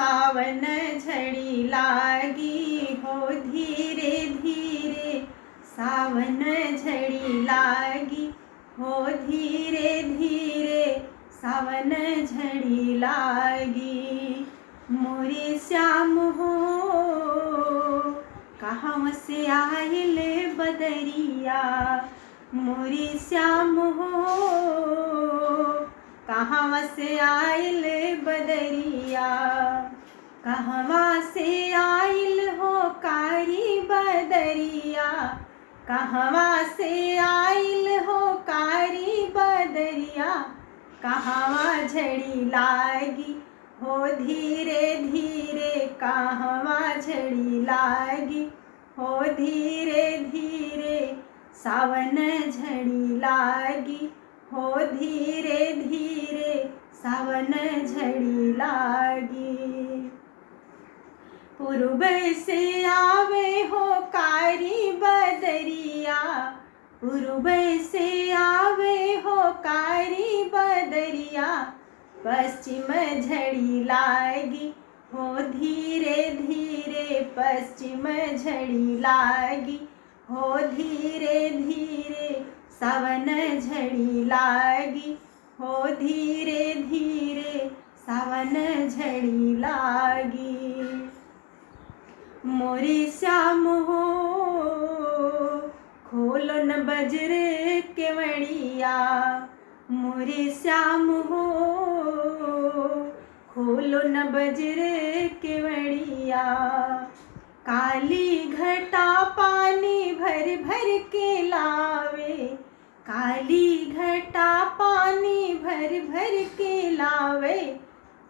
सावन झड़ी लागी हो धीरे धीरे, सावन झड़ी लागी हो धीरे धीरे, सावन झड़ी लागी। मोरे श्याम हो कहाँ से आइल बदरिया, मोरे श्याम हो कहाँ से आइल बदरिया, कहवा से आइल हो कारी बदरिया, कहवा से आइल हो कारी बदरिया, कहवा झड़ी लागी हो धीरे धीरे, कहवा झड़ी लागी हो धीरे धीरे, सावन झड़ी लागी हो धीरे धीरे, सावन झड़ी लागी। पूर्व से आवे हो कारी बदरिया, पूर्व से आवे हो कारी बदरिया, पश्चिम झड़ी लागी हो धीरे धीरे, पश्चिम झड़ी लागी हो धीरे धीरे, सावन झड़ी लागी हो धीरे धीरे, सावन झड़ी लागी। मोरे श्याम हो खोलो न बजर केवड़िया, मोरे श्याम हो खोलो न बजर केवड़िया, काली घटा पानी भर भर के लावे, काली घटा पानी भर भर के लावे,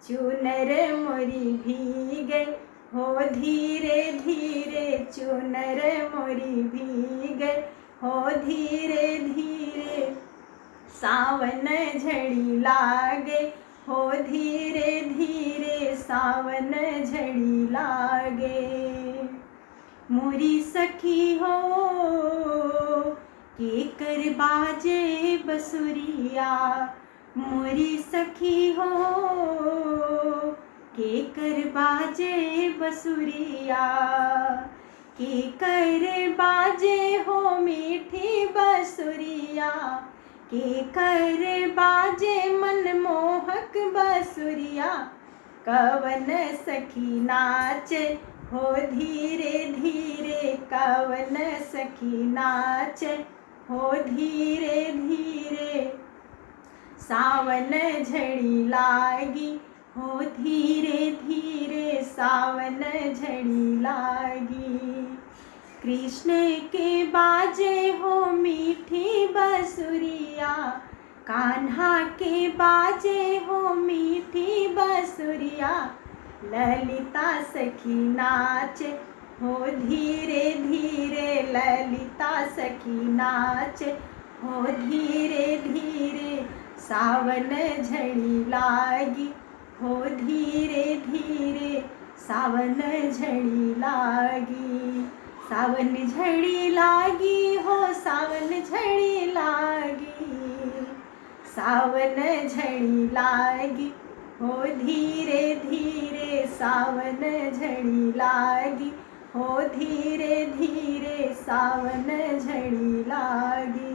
चुनर मोरी भीगे हो धीरे धीरे, चुनर मोरी भीगे हो धीरे धीरे, सावन झड़ी लागे हो धीरे धीरे, सावन झड़ी लागे। मोरी सखी हो केकर बाजे बसुरिया, मोरी सखी हो केकर बाजे बसुरिया, केकर बाजे हो मीठी बसुरिया, केकर बाजे मनमोहक बसुरिया, कवन सखी नाचे हो धीरे धीरे, कवन सखी नाचे हो धीरे धीरे, सावन झड़ी लागी हो धीरे धीरे, सावन झड़ी लागी। कृष्ण के बाजे हो मीठी बसुरिया, कान्हा के बाजे हो मीठी बसुरिया, ललिता सखी नाचे हो धीरे धीरे, ललिता सखी नाचे हो धीरे धीरे, सावन झड़ी लागी हो धीरे धीरे, सावन झड़ी लागी, सावन झड़ी लागी हो सावन झड़ी लागी, सावन झड़ी लागी हो धीरे धीरे, सावन झड़ी लागी हो धीरे धीरे, सावन झड़ी लागी।